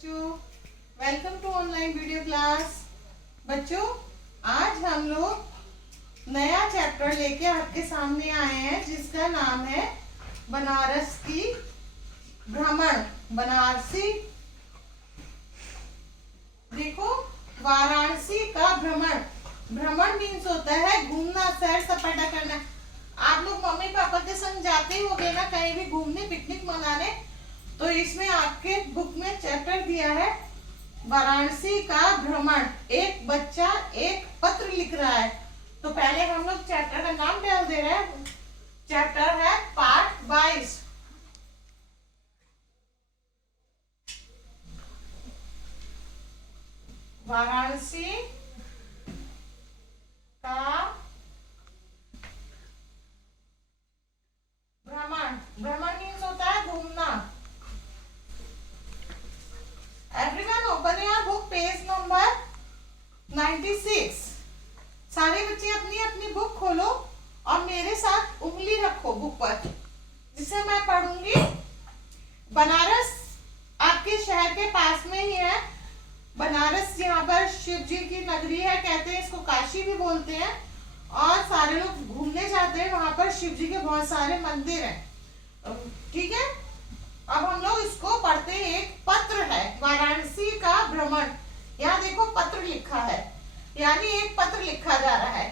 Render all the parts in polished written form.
बच्चों, welcome to online video class. बच्चों, आज हम लोग नया चैप्टर लेके आपके सामने आए हैं जिसका नाम है बनारस की भ्रमण। बनारसी, देखो, वाराणसी का भ्रमण। भ्रमण मीन्स होता है घूमना, सैर सपाटा करना। आप लोग मम्मी पापा के संग जाते ही होगे ना कहीं भी घूमने, पिकनिक मनाने। तो इसमें आपके बुक में चैप्टर दिया है वाराणसी का भ्रमण। एक बच्चा एक पत्र लिख रहा है। तो पहले हम लोग चैप्टर का नाम डाल दे रहे हैं। चैप्टर है पार्ट 22। वाराणसी का भ्रमण। भ्रमण मीन्स होता है घूमना। Everyone open your book, page number 96। सारे बच्चे अपनी अपनी बुक खोलो और मेरे साथ उंगली रखो बुक पर, जिसे मैं पढ़ूंगी। बनारस आपके शहर के पास में ही है। बनारस यहाँ पर शिव जी की नगरी है, कहते हैं इसको काशी भी बोलते हैं। और सारे लोग घूमने जाते हैं वहां पर। शिव जी के बहुत सारे मंदिर हैं। ठीक है, अब हम लोग इसको पढ़ते हैं। एक पत्र है, वाराणसी का भ्रमण। यहाँ देखो पत्र लिखा है, यानी एक पत्र लिखा जा रहा है।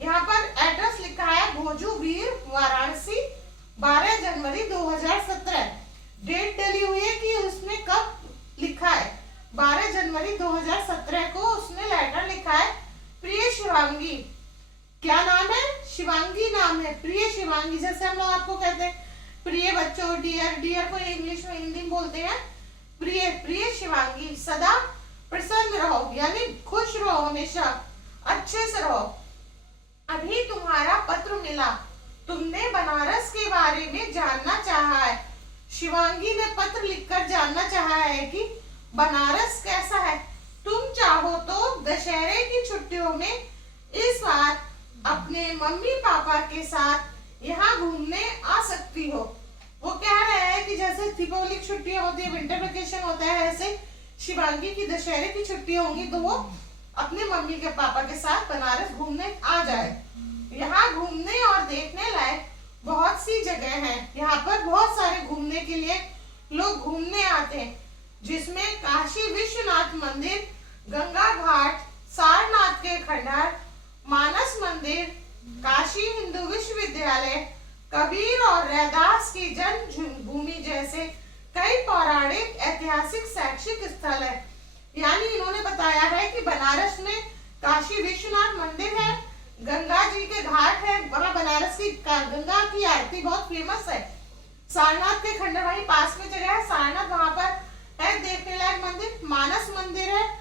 यहाँ पर एड्रेस लिखा है भोजू वीर, वाराणसी, 12 जनवरी 2017। डेट डली हुई है कि उसने कब लिखा है। 12 जनवरी 2017 को उसने लेटर लिखा है। प्रिय शिवांगी, क्या नाम है? शिवांगी नाम है। प्रिय शिवांगी, जैसे हम लोग आपको कहते हैं प्रिय बच्चों, डियर। डियर को इंग्लिश में, हिंदी में बोलते हैं प्रिय। प्रिय शिवांगी, सदा प्रसन्न रहो, यानी खुश रहो, हमेशा अच्छे से रहो। अभी तुम्हारा पत्र मिला, तुमने बनारस के बारे में जानना चाहा है। शिवांगी ने पत्र लिखकर जानना चाहा है कि बनारस कैसा है। तुम चाहो तो दशहरे की छुट्टियों में इस बार अपने मम्मी पापा के साथ यहाँ घूमने आ सकती हो। वो कह रहे हैं कि जैसे दीपावली की छुट्टियां होती है, विंटर वेकेशन होता है, ऐसे शिवांगी की दशहरे की छुट्टियां होंगी तो वो अपने मम्मी के पापा के साथ बनारस घूमने आ जाए। यहाँ घूमने और देखने लायक बहुत सी जगह हैं। यहाँ पर बहुत सारे घूमने के लिए लोग घूमने आते हैं, जिसमें काशी विश्वनाथ मंदिर, गंगा घाट, सारनाथ के खंडहर, मानस मंदिर, काशी हिंदू विश्वविद्यालय, कबीर और रैदास की जन्मभूमि जैसे कई पौराणिक, ऐतिहासिक, शैक्षिक स्थल है। यानी इन्होंने बताया है कि बनारस में काशी विश्वनाथ मंदिर है, गंगा जी के घाट है, वहाँ बनारस की गंगा की आरती बहुत फेमस है। सारनाथ के खंडहर वहीं पास में जगह है सारनाथ, वहां पर है देखने लायक मंदिर। मानस मंदिर है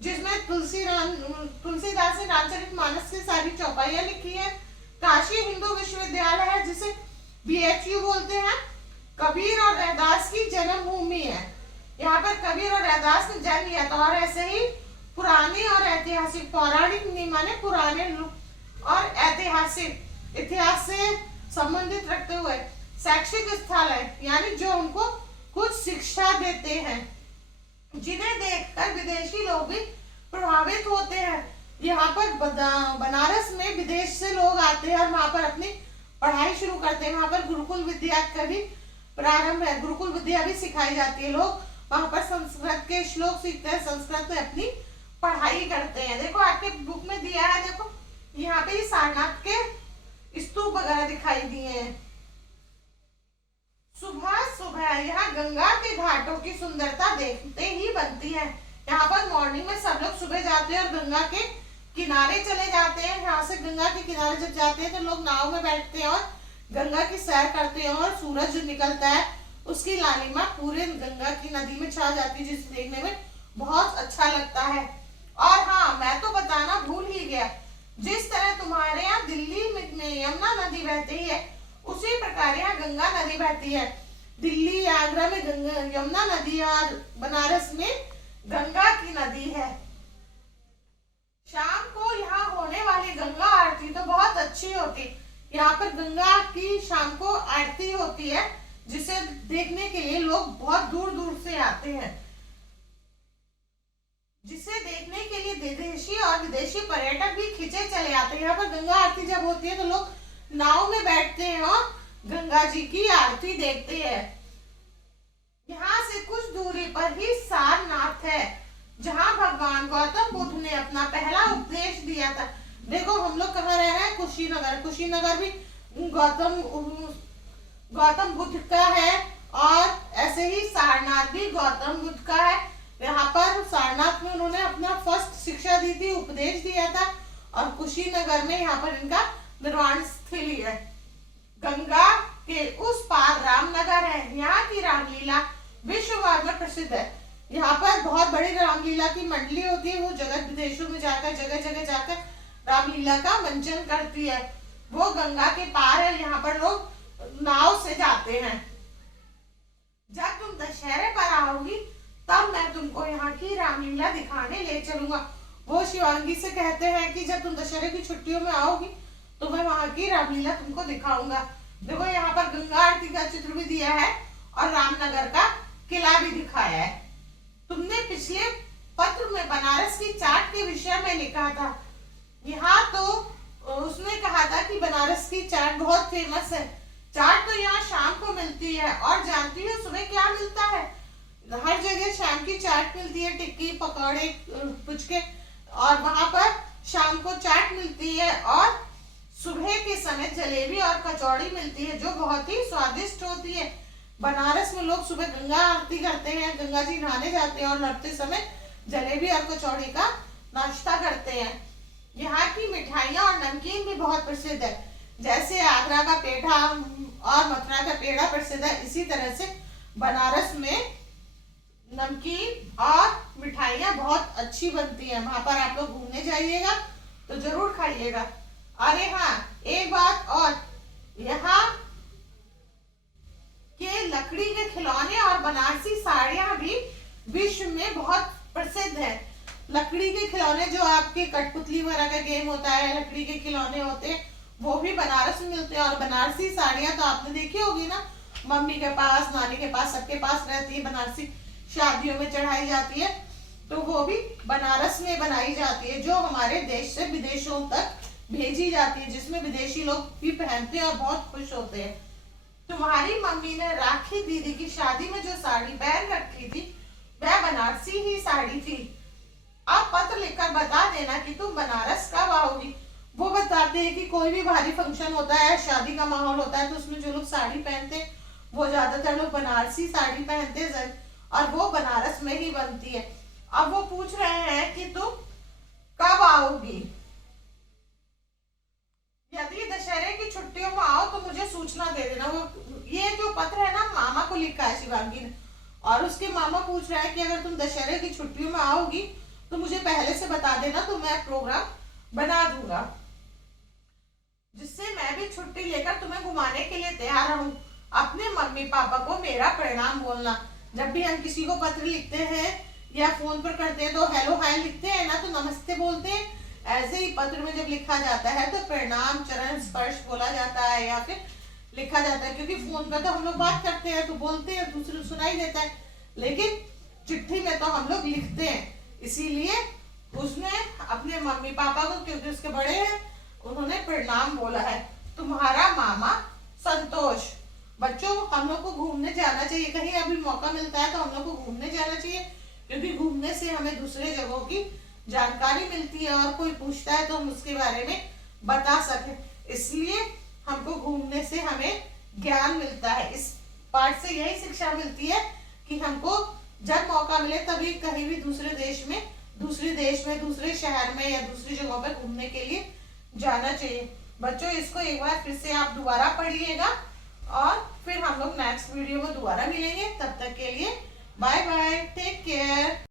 जिसमें तुलसीदास ने रामचरित मानस की सारी चौपाइयां लिखी है। काशी हिंदू विश्वविद्यालय है जिसे BHU बोलते हैं। कबीर और रैदास की जन्मभूमि है। यहाँ पर कबीर और रैदास ने जन्म लिया था। और ऐसे ही पुराने और ऐतिहासिक, पौराणिक माने पुराने और ऐतिहासिक, इतिहास से संबंधित रखते हुए शैक्षिक स्थल है, यानी जो उनको कुछ शिक्षा देते हैं, जिन्हें देखकर विदेशी लोग भी प्रभावित होते हैं। यहाँ पर बनारस में विदेश से लोग आते हैं और वहाँ पर अपनी पढ़ाई शुरू करते हैं। वहाँ पर गुरुकुल विद्या का भी प्रारंभ है, गुरुकुल विद्या भी सिखाई जाती है। लोग वहाँ पर संस्कृत के श्लोक सीखते हैं, संस्कृत में अपनी पढ़ाई करते हैं। देखो आपके बुक में दिया है, देखो यहाँ पे सारनाथ के स्तूप वगैरह दिखाई दिए हैं। सुबह सुबह यहाँ गंगा के घाटों की सुंदरता देखते ही बनती है। यहाँ पर मॉर्निंग में सब लोग सुबह जाते हैं और गंगा के किनारे चले जाते हैं। यहाँ से गंगा के किनारे जब जाते हैं तो लोग नाव में बैठते हैं और गंगा की सैर करते हैं। और सूरज जो निकलता है उसकी लालिमा पूरे गंगा की नदी में छा जाती है, जिसे देखने में बहुत अच्छा लगता है। और हाँ, मैं तो बताना भूल ही गया, जिस तरह तुम्हारे यहाँ दिल्ली में यमुना नदी बहती है, उसी प्रकार यहाँ गंगा नदी बहती है। दिल्ली, आगरा में गंगा यमुना नदी और बनारस में गंगा की नदी है। शाम को यहाँ होने वाली गंगा आरती तो बहुत अच्छी होती। यहाँ पर गंगा की शाम को आरती होती है, जिसे देखने के लिए लोग बहुत दूर दूर से आते हैं। जिसे देखने के लिए विदेशी और विदेशी पर्यटक भी खिंचे चले आते हैं। यहाँ पर गंगा आरती जब होती है तो लोग नाव में बैठते हैं और गंगा जी की आरती देखते हैं। यहाँ से कुछ दूरी पर ही सारनाथ है, जहाँ भगवान गौतम बुद्ध ने अपना पहला उपदेश दिया था। देखो हम लोग कहाँ रह रहे हैं, कुशीनगर। कुशीनगर भी गौतम बुद्ध का है और ऐसे ही सारनाथ भी गौतम बुद्ध का है। यहाँ पर सारनाथ में उन्होंने अपना फर्स्ट शिक्षा दी थी, उपदेश दिया था, और कुशीनगर में यहाँ पर इनका निर्वाण स्थली है। गंगा के उस पार रामनगर है। यहाँ की रामलीला विश्व भर में प्रसिद्ध है। यहाँ पर बहुत बड़ी रामलीला की मंडली होती है, वो जगह विदेशों में जाकर जगह जगह जाकर रामलीला का मंचन करती है। वो गंगा के पार है, यहाँ पर लोग नाव से जाते हैं। जब तुम दशहरे पर आओगी तब मैं तुमको यहाँ की रामलीला दिखाने ले चलूंगा। वो शिवांगी से कहते हैं कि जब तुम दशहरे की छुट्टियों में आओगी तो मैं वहां की रामलीला तुमको दिखाऊंगा। देखो यहाँ पर गंगा आरती का चित्र भी दिया है और रामनगर का किला भी दिखाया है। तुमने पिछले पत्र में बनारस की चाट के विषय में लिखा था। यहाँ तो उसने कहा था कि बनारस की चाट बहुत फेमस है। चाट तो यहाँ शाम को मिलती है, और जानती हो सुबह क्या मिलता है? हर जगह शाम की चाट मिलती है, टिक्की, पकौड़े, पुचके, और वहां पर शाम को चाट मिलती है। और सुबह के समय जलेबी और कचौड़ी मिलती है, जो बहुत ही स्वादिष्ट होती है। बनारस में लोग सुबह गंगा आरती करते हैं, गंगा जी नहाने जाते हैं और लौटते समय जलेबी और कचौड़ी का नाश्ता करते हैं। यहाँ की मिठाइयाँ और नमकीन भी बहुत प्रसिद्ध है। जैसे आगरा का पेठा और मथुरा का पेड़ा प्रसिद्ध है, इसी तरह से बनारस में नमकीन और मिठाइयाँ बहुत अच्छी बनती हैं। वहां पर आप लोग घूमने जाइएगा तो जरूर खाइएगा। अरे हाँ, एक बात और, यहाँ के लकड़ी के खिलौने और बनारसी साड़ियाँ भी विश्व में बहुत प्रसिद्ध है। लकड़ी के खिलौने, जो आपके कठपुतली वगैरह का गेम होता है, लकड़ी के खिलौने होते हैं, वो भी बनारस में मिलते हैं। और बनारसी साड़ियाँ तो आपने देखी होगी ना, मम्मी के पास, नानी के पास, सबके पास रहती है। बनारसी शादियों में चढ़ाई जाती है, तो वो भी बनारस में बनाई जाती है, जो हमारे देश से विदेशों तक भेजी जाती है, जिसमें विदेशी लोग भी पहनते हैं और बहुत खुश होते हैं। तुम्हारी मम्मी ने राखी दीदी की शादी में जो साड़ी पहन रखी थी वह बनारसी ही साड़ी थी। आप पत्र लिखकर बता देना कि तुम बनारस कब आओगी। वो बताते हैं कि कोई भी भारी फंक्शन होता है, शादी का माहौल होता है, तो उसमें जो लोग साड़ी पहनते हैं वो ज्यादातर लोग बनारसी साड़ी पहनते हैं, और वो बनारस में ही बनती है। अब वो पूछ रहे हैं कि तुम कब आओगी। यदि दशहरे की छुट्टियों में आओ तो मुझे सूचना दे देना। वो ये जो पत्र है ना, मामा को लिखा है शिवांगी ने, और उसके मामा पूछ रहा है कि अगर तुम दशहरे की छुट्टियों में आओगी तो मुझे पहले से बता देना, तो मैं प्रोग्राम बना दूंगा, जिससे मैं भी छुट्टी लेकर तुम्हें घुमाने के लिए तैयार रहूं। अपने मम्मी पापा को मेरा प्रणाम बोलना। जब भी हम किसी को पत्र लिखते हैं या फोन पर करते हैं तो हेलो हाय लिखते हैं ना, तो नमस्ते बोलते हैं। ऐसे ही पत्र में जब लिखा जाता है तो प्रणाम, चरण स्पर्श बोला जाता है या फिर लिखा जाता है, क्योंकि फोन पर तो हम लोग बात करते हैं तो बोलते हैं, दूसरे को सुनाई देता है, लेकिन चिट्ठी में तो हम लोग लिखते हैं। इसीलिए उसने अपने मम्मी पापा को, क्योंकि उसके बड़े हैं, उन्होंने प्रणाम बोला है। तुम्हारा मामा संतोष। बच्चों, हम लोग को घूमने जाना चाहिए, कहीं अभी मौका मिलता है तो हम लोग को घूमने जाना चाहिए, क्योंकि घूमने से हमें दूसरे जगहों की जानकारी मिलती है, और कोई पूछता है तो हम उसके बारे में बता सकें। इसलिए हमको घूमने से हमें ज्ञान मिलता है। इस पाठ से यही शिक्षा मिलती है कि हमको जब मौका मिले तभी कहीं भी दूसरे देश में, दूसरे शहर में या दूसरी जगहों पर घूमने के लिए जाना चाहिए। बच्चों, इसको एक बार फिर से आप दोबारा पढ़िएगा, और फिर हम लोग नेक्स्ट वीडियो में दोबारा मिलेंगे। तब तक के लिए बाय बाय, टेक केयर।